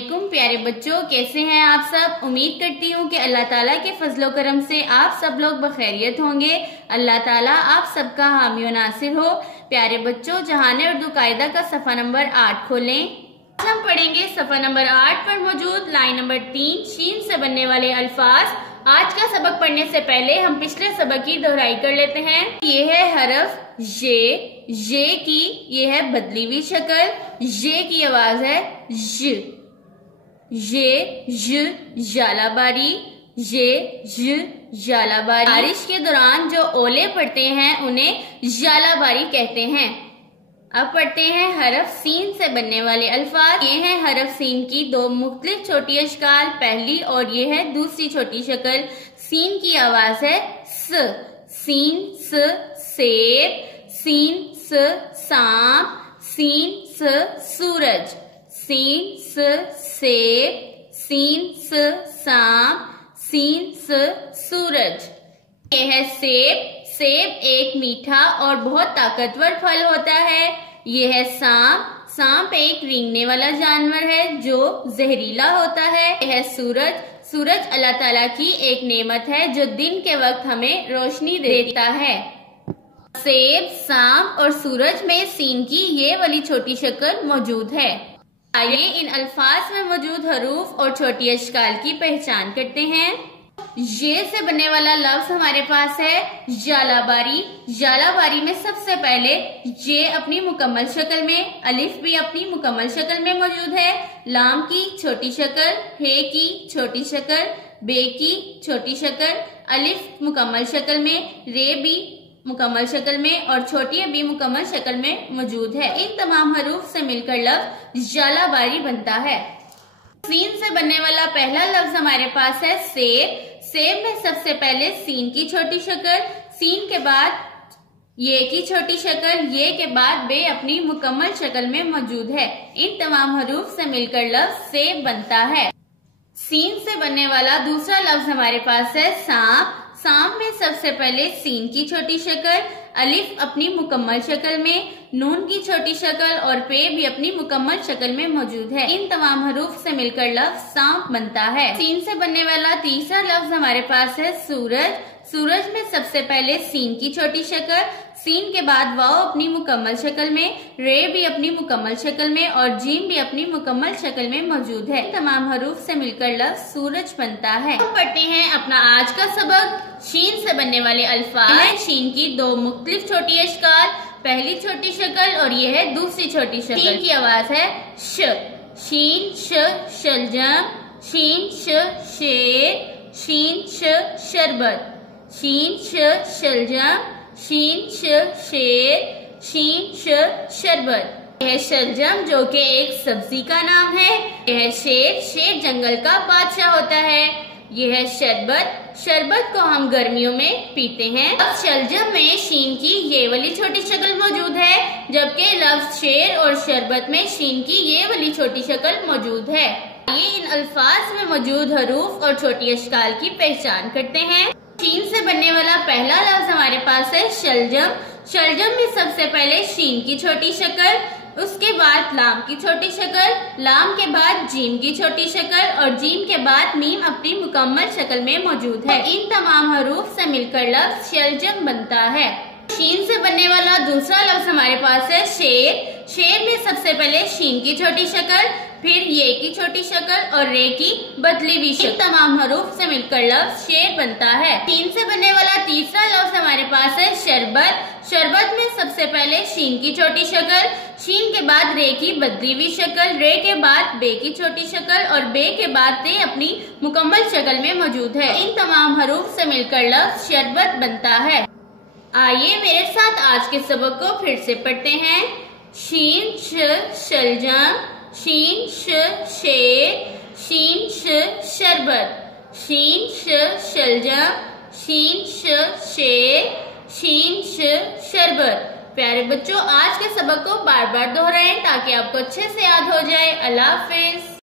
अस्सलामुअलैकुम प्यारे बच्चों, कैसे हैं आप सब। उम्मीद करती हूँ कि अल्लाह ताला के फजलो करम से आप सब लोग बखैरियत होंगे। अल्लाह ताला आप सबका हामी और नासिर हो। प्यारे बच्चों, जहाने उर्दू कायदा का सफ़ा नंबर 8 खोलें। आज हम पढ़ेंगे सफ़ा नंबर 8 पर मौजूद लाइन नंबर 3 शीन से बनने वाले अल्फाज। आज का सबक पढ़ने से पहले हम पिछले सबक की दोहराई कर लेते हैं। ये है हरफ ये की ये है बदली हुई शक्ल। ये की आवाज है ये जालाबारी, ये जालाबारी। बारिश के दौरान जो ओले पड़ते हैं उन्हें जालाबारी कहते हैं। अब पढ़ते हैं हरफ सीन से बनने वाले अल्फाज। ये हैं हरफ सीन की दो मुख्तलिफ छोटी अशकाल, पहली और ये है दूसरी छोटी शक्ल। सीन की आवाज है स। सीन स सेब, सीन स सांप, सीन स सूरज। सीन स सेब, सीन स सांप, सीन स सूरज। ये है सेब। सेब एक मीठा और बहुत ताकतवर फल होता है। यह है सांप। सांप एक रेंगने वाला जानवर है जो जहरीला होता है। यह है सूरज। सूरज अल्लाह ताला की एक नेमत है जो दिन के वक्त हमें रोशनी देता है। सेब, सांप और सूरज में सीन की ये वाली छोटी शक्ल मौजूद है। आइए इन अल्फाज में मौजूद हरूफ और छोटी अशकाल की पहचान करते हैं। ये से बनने वाला लफ्ज हमारे पास है जालाबारी। जालाबारी में सबसे पहले ये अपनी मुकम्मल शक्ल में, अलिफ भी अपनी मुकम्मल शक्ल में मौजूद है, लाम की छोटी शक्ल, हे की छोटी शक्ल, बे की छोटी शक्ल, अलिफ मुकम्मल शक्ल में, रे भी मुकम्मल शक्ल में और छोटी भी मुकम्मल शक्ल में मौजूद है। इन तमाम हरूफ से मिलकर लफ्ज जालाबारी बनता है। सीन से बनने वाला पहला लफ्ज हमारे पास है सेब। सेब में सबसे पहले सीन की छोटी शक्ल, सीन के बाद ये की छोटी शक्ल, ये के बाद बे अपनी मुकम्मल शक्ल में मौजूद है। इन तमाम हरूफ से मिलकर लफ्ज सेब बनता है। सीन से बनने वाला दूसरा लफ्ज हमारे पास है सांप। सांप में सबसे पहले सीन की छोटी शक्ल, अलिफ अपनी मुकम्मल शक्ल में, नून की छोटी शक्ल और पे भी अपनी मुकम्मल शक्ल में मौजूद है। इन तमाम हरूफ से मिलकर लफ्ज सांप बनता है। सीन से बनने वाला तीसरा लफ्ज हमारे पास है सूरज। सूरज में सबसे पहले सीन की छोटी शक्ल, सीन के बाद वाव अपनी मुकम्मल शक्ल में, रे भी अपनी मुकम्मल शक्ल में और जीम भी अपनी मुकम्मल शक्ल में मौजूद है। तमाम हरूफ से मिलकर लफ्ज सूरज बनता है। हम पढ़ते हैं अपना आज का सबक। शीन से बनने वाले अल्फाज। शीन की दो मुख्तलिफ छोटी अशकाल, पहली छोटी शक्ल और ये है दूसरी छोटी शक्ल। शीन की आवाज है श। शीन श शलजम, शीन श शेर, शीन श शरबत, शीन श शलजम, शीन श शेर, शीन श शरबत। यह शलजम जो कि एक सब्जी का नाम है। यह शेर, शेर जंगल का बादशाह होता है। यह है शरबत, शरबत को हम गर्मियों में पीते हैं। अब शलजम में शीन की ये वाली छोटी शक्ल मौजूद है, जबकि लफ्ज शेर और शरबत में शीन की ये वाली छोटी शक्ल मौजूद है। ये इन अल्फाज में मौजूद हरूफ और छोटी अशकाल की पहचान करते हैं। शीन से बनने वाला पहला लफ्ज हमारे पास है शलजम। शलजम में सबसे पहले शीन की छोटी शक्ल, उसके बाद लाम की छोटी शक्ल, लाम के बाद जीम की छोटी शक्ल और जीम के बाद मीम अपनी मुकम्मल शक्ल में मौजूद है। इन तमाम हरूफ से मिलकर लफ्ज शलजम बनता है। शीन से बनने वाला दूसरा लफ्ज हमारे पास है शेर। शेर में सबसे पहले शीन की छोटी शक्ल, फिर ये की छोटी शक्ल और रे की बदली हुई शक्ल। तमाम हरूफ से मिलकर लफ्ज शेर बनता है। शीन से बनने वाला तीसरा लफ्ज हमारे पास है शरबत। शरबत में सबसे पहले शीन की छोटी शक्ल, शीन के बाद रे की बदली हुई शक्ल, रे के बाद बे की छोटी शक्ल और बे के बाद ते अपनी मुकम्मल शक्ल में मौजूद है। इन तमाम हरूफ से मिलकर लफ्ज शरबत बनता है। आइए मेरे साथ आज के सबक को फिर से पढ़ते हैं। शीन श शलजम, शीन श शेर, शीन श शरबत, शीन श शलजम, शीन श शेर, शीन श शरबत। प्यारे बच्चों, आज के सबक को बार बार दोहराएं ताकि आपको अच्छे से याद हो जाए। अल्लाह हाफिज।